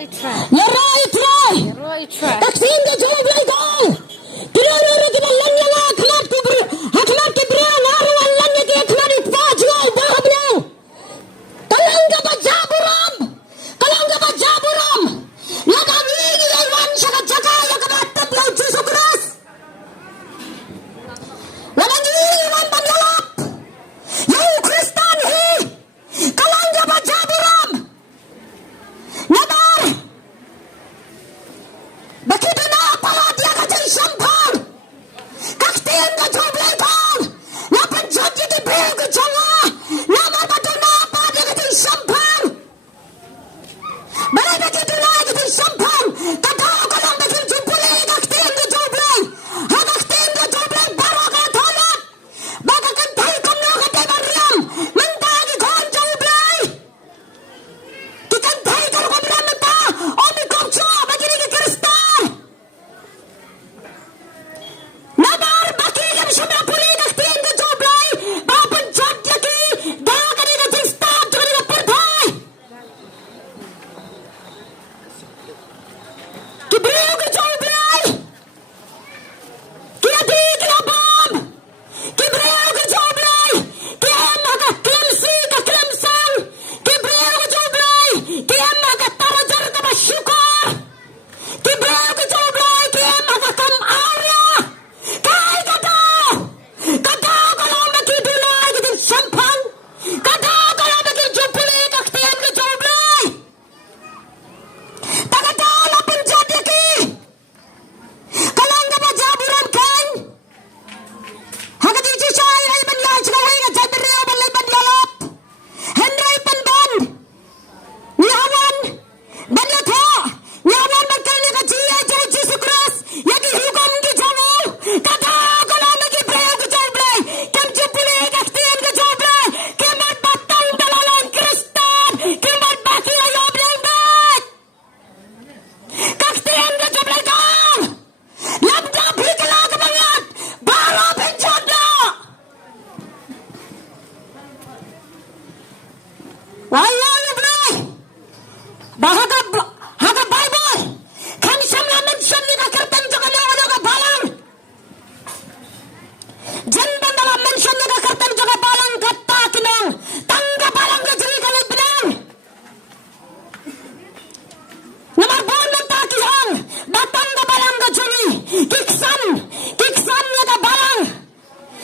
You're right. Taksin ke jom lay gol. Kiraro ke lan yang akhlak ke brian arwan lan ke akhlak itfaj gol bahabna. Kalanga bajaburam. Lagawi ilwan shakat jaka yakabat tabla Jesus Christ. Lagawi ilwan bangalap. Yang Kristen hi. Kalanga bajaburam. Nabar. Bakit na pala dia ka dyan sampang? Kaktiyan ka dyan blekong. Napanjot yung tibig ko dyan nga. Namabado na pa dia ka dyan sampang. Balay bakit na ka dyan sampang? Katao ka lang bakit dyan puli. Kaktiyan ka dyan blek. Kaktiyan ka dyan blek. Baro ka tolot. Baka kantay kong no ka dyan Mariam. Mantagi ko ang dyan blek. Kikantay ka rin Mariam manta. Omi kong siya. Magini ka Kristal. Nabar baki kami siya puli naktiyan ka joblay. Bapan jod lagi. Daya ka rin ka dyan stab. Dyan ka rin ka purtay. Kibriyo ka joblay. Kaya di kinabab. Kibriyo ka joblay. Kaya maka-klemsi ka-klemsang. Kibriyo ka joblay. Kaya maka-tarajar ka masyukar. Kibriyo ka joblay. Kaya maka-kam-arya. Kaya kadaw. Kadaw ka lang makidulay ka din sampang. Kadaw ka lang makidjupuli kaktiyan ka joblay. Tagadaw lang pinjad laki. Kalang ka ba jaburan kan? Hagati siya ay banyan siya ay nga jadriyo balay banyalap. Henry Panban. Nyawan. Banyat ho. Nyawan magkani ka jiya jay Jesus Christ. Yagi hukom ki jamu. Kadaw ka lang makibrayo ka joblay. Kam jupuli kaktiyan ka joblay. Kimat batang dalalang Kristan. Kimat baki ayob ng bat. Kaktiyan ka joblay kang. Labdab hikala ka bangat. Baro pinjad na. Wala joblay. Haga Bible. Kami siyam na mention ni kakartan jo kanya ka balang. Jan bandala mention ni kakartan jo ka balang gatta kinang. Tangga balang ka jiri ka binang. Namarbon ng takihang. Batang ka balang ka jiri. Kiksan niya ka balang.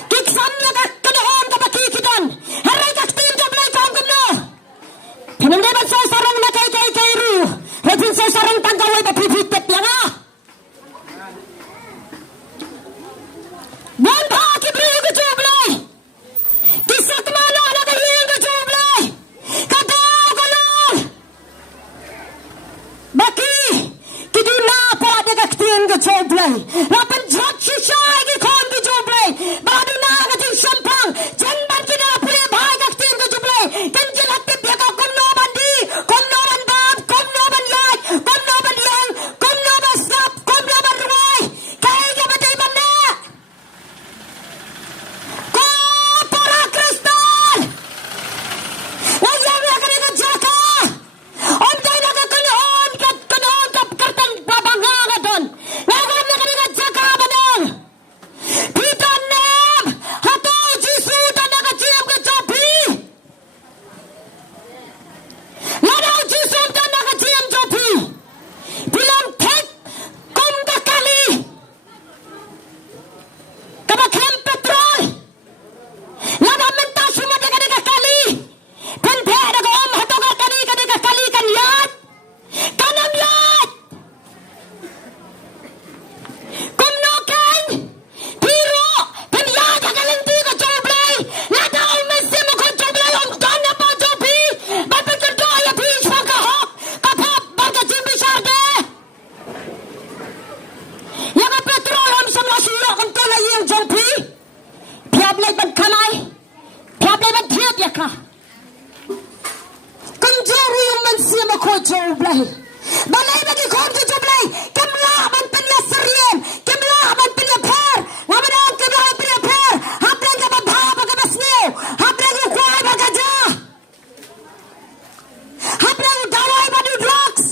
Kiksan niya ka kanoon ka pakikitan. Haray kaktin ka blay ka ang gano. Pinandaban sa sarong na kay ru. Rajin sa sarong tanggaway ba pipitit niya nga. Bamba kibriyo ka joblay. Kisak malo na kahiyan ka joblay. Kadaw ka lang. Baki. Kidi na pa na kaktin ka joblay. Lapan jod siya ay gikon ka joblay. Bado na ka din sampang. Jan ban kinapuli bahay kaktin ka joblay. Kanjil hatip ya ka kumnoman di. Kumnoman bab. Kumnoman yag. Kumnoman yang. Kumnoman stop. Kumnoman ruway. Kaya ka ba tayo na? Ko para Kristal. Wayang na ka rin ang jaka. Onday na ka kanoon. Kanoon ka kartang babanga ka doon. Wayang na ka rin ang jaka ba doon. Pita nem. Hato Jisu dan na ka jiyam ka jopi. Ladaw Jisu dan na ka jiyam jopi. Bilang tek. Kum ka kali. Kabakrem petrol. Ladaw menta sumad na ka kali. Pente na ka hato ka kali kan yat. Kanam yat. Kumno kan. Piro. Penyat ka kalinti ka joblay. Ladaw mesi mo ka joblay. Om kana pa jobi. Bapak kerja ya bis pakahok. Kapap baga jimbi sarde. Yang ka petrol om sa mga suyo kung tulay yung jobi. Piablay bag kamay. Piablay bag hiyat ya ka. Kung jari yung mansi mo ko joblay. Balay bagi ko ka joblay. Kamla man pinya sariem. Kamla man pinya per. Ngaman kamla man pinya per. Haplang ka babha baga basniw. Haplang yung kway baga ja. Haplang yung daway ba ni drugs.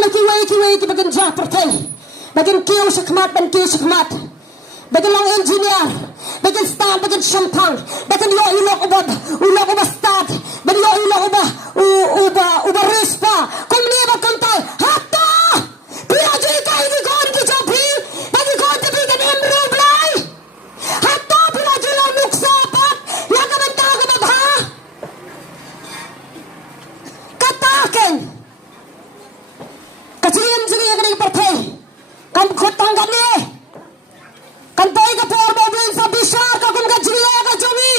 Messi ki bagan japertai. Bagan kiu shakmat ban kiu shakmat. Bagan lang engineer. Bagan star bagan champang. Bagan yo ulok ubah start. Bagan yo ulok ubah respa. Kumni ba kantai. Hatta. Pia jai kai di gon ki jopi. Bagi gon te bi kan emru blai. Hatta pia jai la nuksa pat. Ya ka benta ka ba. Katakan. Kacilian juga yang kena pertai. Kan khotang kan ni. Kan tay ka por mobil sa bishar ka kum ka jila ka jomi.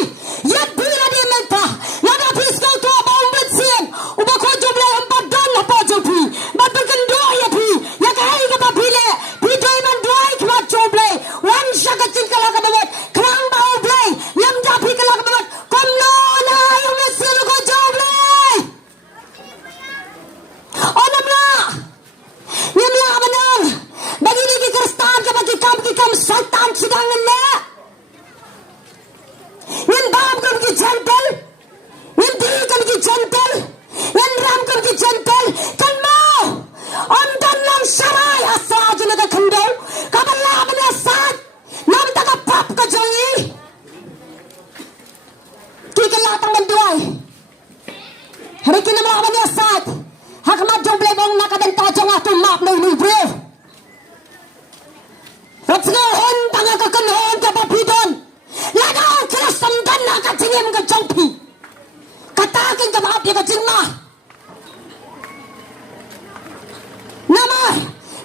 Yat bila di menta. Naga pis ka to ba umbet sien. Uba ko jumla empat dan apa jopi. Babakan doa ya pi. Ya ka hai ka ba bile. Pi doy man doa ki ma joble. Wan shaka chin ka la ka ba. Krang ba uble. Yam da pi ka la ka ba. Kom no na yu mesil ko joble. Onam na. Yam la manang. Bagi ni Kristan ke bagi kam setan sedang na. Yan bab kam ki gentle. Yan di kam ki gentle. Yan ram kam ki gentle. Kan mau. On dan lang sarai asaj na ka khandau. Kabala bana sat. Nam ta ka pap ka jangi. Ki ka latang man duai. Hari kinam la bana sat. Hakmat joble bong nakadanta jong atu map no ni bro. Let's go on tanga ka kanon ka papidon. Lada kira samdan na ka tingem ka jongpi. Katakin ka maap ya ka jingma. Nama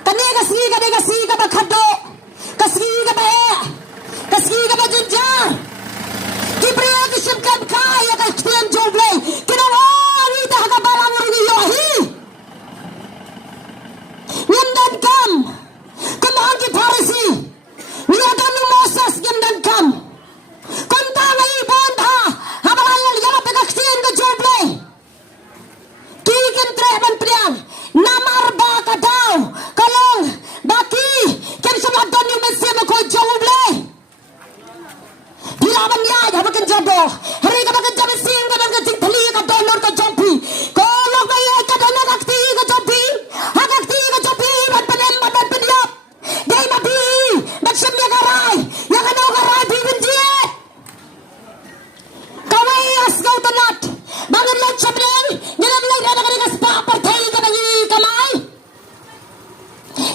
kanega si ka ba khado. Kasi ka ba e. Kasi ka ba jinjar. Kibriya ki shimkan kaya ka khtiyam joble. Kinawari ta ka barang rini yohi. Nyamdan kam. Kemahal ki Farisi. Niadan Moses nyamdan kam. Konta ngai bonda. Habalal yala pekakhtien ka joble. Kikin treban priang. Namar ba ka daw. Kalong. Baki. Kem sabladon yung mesya mo ko joble. Piraban niya. Habakan jabo. Hari ka bagan jabe sing ka bagan tingtali ka donor ka jompi. Kolok na iya ka donor kakti ka jompi. Hakakti ka jompi. Batpanem batpanyap. Day mabi. Batsam niya karay. Yang ano karay bibinjit. Kawai as kau tanat. Bangun lang sabreng. Nganamlay na nakanigas pa. Partay ka bangi kamay.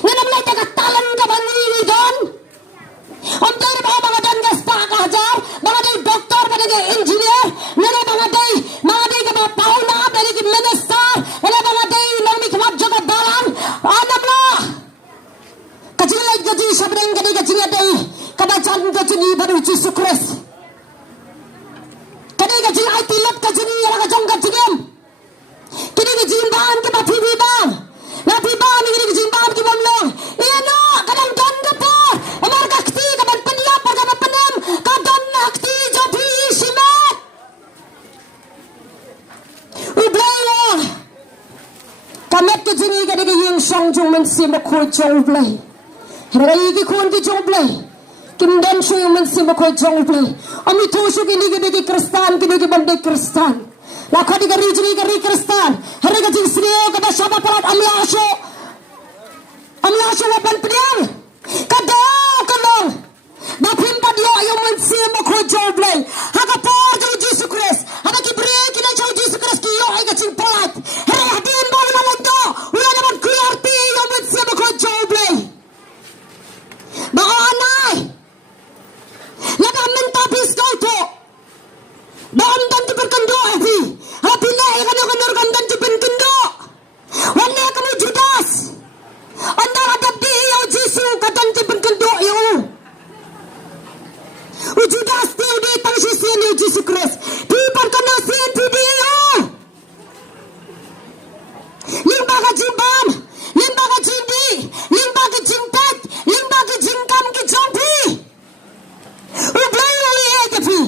Nganamlay tagatalan ka bangi don. Om day ba mga dan gasta ka hajar. Mga day doktor. Mga day engineer. Mga day ka mga pauna. Mga day minister. Mga day nang may kamab jaga dalang. Anam na. Kajilay gaji sabreng gani gaji day. Kabajan gaji ni baru Jesus Christ. Kani gaji ay tilap gaji ni yara gajong gaji ngem. Kini gaji imbahan ke bapi bibang. Bapi bang ni gaji imbahan ke bamlong. Iya no kadang don ka po. Amar kakti kaban panyap kaban panem. Kadon nakti jopi simat. Ublay. Kamet gaji ni gani yung song jong mensi makho joblay. Hari ki khun ki joblay. Kimdan shu yung mensi makho joblay. Ami thoshu ki ni gani ki Kristan ki ni ki bande Kristan. Lakho di gari jini gari Kristan. Hari ka jing sriyo ka ba shaba parat amlasho. Amlasho wapan priang. Kadaw kalong. Bapim padyo yung mensi makho joblay. Haka por jo Jesus Christ. Haka ki break na jo Jesus Christ ki yo ay ka jing parat. Hari hadin mo na lando. Wala naman clarity yung mensi makho joblay. Baka anay. Laga mentapis kau to. Baka dan ti perkendo api. Api na ikan yung kanor dan ti perkendo. Wala ka mo Judas. Anda adab di iyo Jesu katan ti perkendo iyo. O Judas di iyo di tangsi siya ni Jesus Christ. Di perkendo siya ti di iyo. Limba ka jimbam. Limba ka jindi. Limba ka jimpet. Limba ka jingkam ki jompi. Ublay uli ekepi.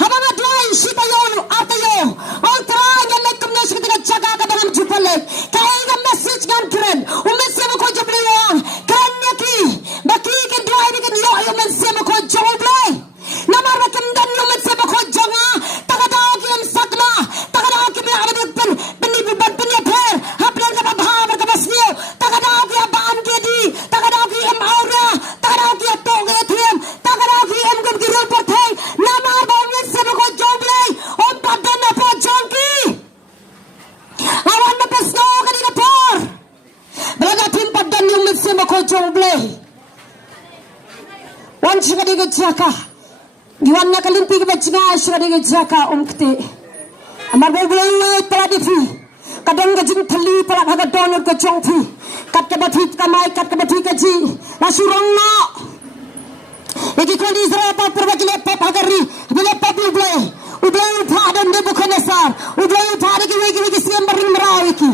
Habang adway shitayon atayo. All try nga like kumnesh kita jaga ka dalam jupalek. Kaya nga message gan kren. Umesya mo ko joblay. Kanya ki. Baki ki dway ni kan yo ayo messya mo ko joblay. Namar makamdan yo messya mo ko jonga. Takadaw ki am satma. Takadaw ki may abad pen. Penibubad penyaper. Haplan ka pa bahar ka basniyo. joble wan shigadi ga chaka giwan na kalimpi ga bachinga shigadi ga chaka umkte amar boleh pala difi kadang ga jing thali pala ga donor ga chongthi kat ka bathi kamai kat ka bathi ka ji la surong no lagi kon Israel pa perwakile pa pagari bele pa ublay utha dan de Bukhnesar ublay utha de wegi siam ring marawi ki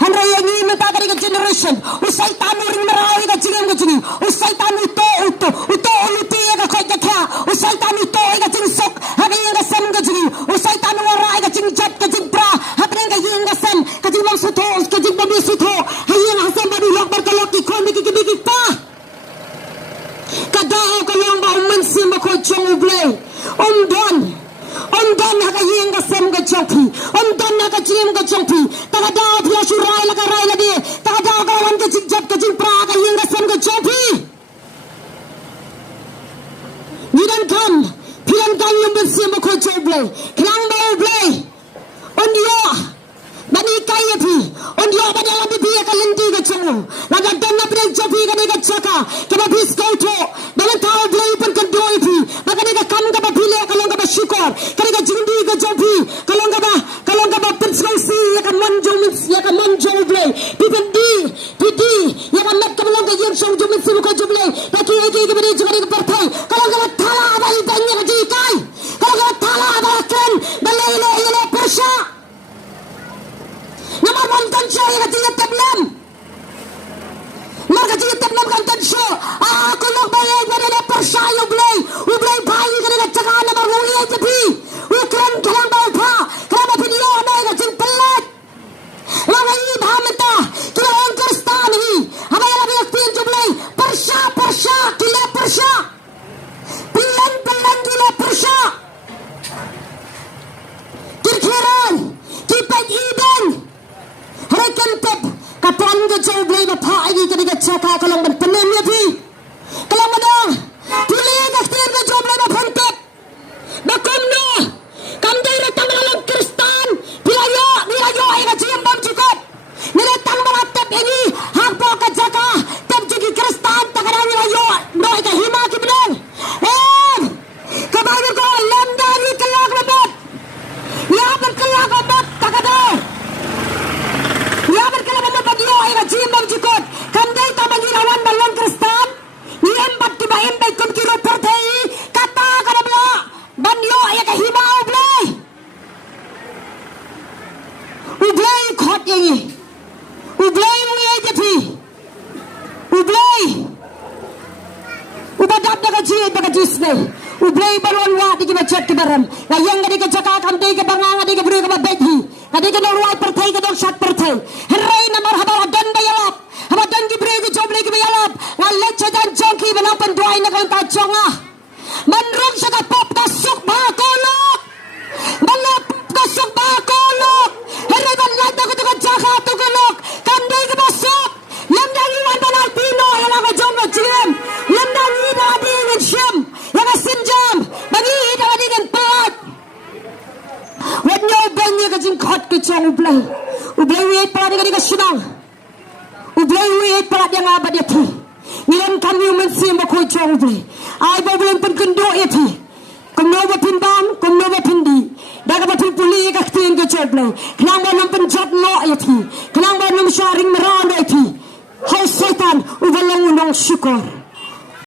handra yangi mata kari ka generation usaitan ring marawi ka jingem ka jingi usaitan uto uluti ka khoi ka kha usaitan uto ka jing sok hagi ka sam ka jingi usaitan wara ka jing jat ka jing pra hapren ka jing ka sam ka jing bang sutho ka jing babi sutho hayin hasam babi lok bar ka lok ki khon ki ki pa kadao ka long ba mansim ko chong ublay don haka yin ga sem ga chokhi don haka chim ga chokhi taga da thia shurai la ka rai la de taga da ga wan ga chik jat ka chim pra ga yin ga sem ga chokhi nidan kam pian kan yum ben sim ko choble klang ba oblay on dia bani kai thi on dia ba la bi ka lendi ga chong la ga dan na pre chofi ga ga chaka ke ba bis ko to bala ta oblay pan kan do thi ba ga ga kam ga ba phile ka long ga ba shukor ka jindi ga chofi kalong ga ba pensong si ya ka manjo oblay pipdi ya ka mek ka long ga yin song jo min sim ko joble ta ki ege ga bari jogari ga parthai kalong ga thala ba li tanya ga ji kai kalong ga thala ba ken balele ile persha namar mon tan sho ya ti tablam mar ga ti tablam kan tan sho ko log ba ye balele persha oblay bhai ga chaka namar wo ye ti ukran kalang ba tha kala video na ga jin pallat lagai bhamta kila Kristan hi hamaya la tin jublay persha kila persha pillan kila persha kirkiran kipat iden harakan tep kapan ga jublay ba pha ai ga chaka kalang ban panem ya thi kalang ba pilih ga tin ga jublay ba phantep bakom no kam dai ra tanggalang Kristan bilayo ay ga jim bam chikot nila tanggalat tep ini hakpo ka jaka tep jigi Kristan tagara bilayo no ka hima ki benang kabar ko lamda ni kelak babot ya berkelak babot tagada ya berkelak babot bagyo ay ga jim bam chikot kam dai tamangi rawan balang Kristan ni embat tiba embay kum kiro perthai kata kada bla banyo ay ka hima ublay khot ye ublay ye jepi ublay ubadap daga ji daga jisne ublay balon wa digi bachat ke baram la yang ga digi chaka kam digi banga digi bru ga bethi ga digi norwai perthai ga dog shat perthai herrai namar haba dan bayalap haba dan gi bru ga joble gi bayalap la lecha dan jongki banapan duai na kan ta chonga manrung sa pop ka suk ba kolok balap ka suk ba kolok herrai ban la ta ko chaka to kolok kam digi basuk lam dang iwan banal pino ya ga jom chim lam dang ni ba din shim ya ga sinjam bagi da din pat wen yo ben ni ga jing khot ke chang ublay we pa ni ga sidang ublay we pa dia nga ba dia thi nilam kan yu men sim ba ko chang ublay ai ba bulan pen kendo e thi kum no ba pin bam kum no ba pin di daga ba thu puli ga tin ga choblay klang ba nam pen jot no e thi klang ba nam sharing maran e thi hai setan ubalang unong syukur